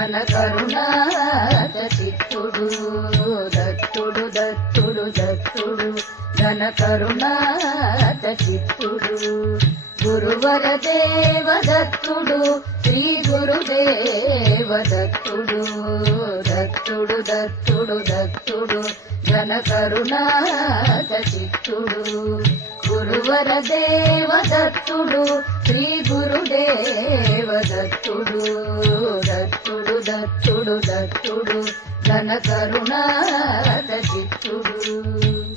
ఘన కరుణాత చిత్తుడు దత్తుడు దత్తుడు దత్తుడు ఘన కరుణాత చిత్తుడు గురువర దేవ దత్తుడు శ్రీ గురుదేవ దత్తుడు దత్తుడు దత్తుడు దత్తుడు ఘన కరుణాత చిత్తుడు గురువర దేవ దత్తుడు శ్రీ గురుదేవ దత్తుడు దత్తుడు దత్తుడు దత్తుడు ఘన కరుణాత చిత్తుడు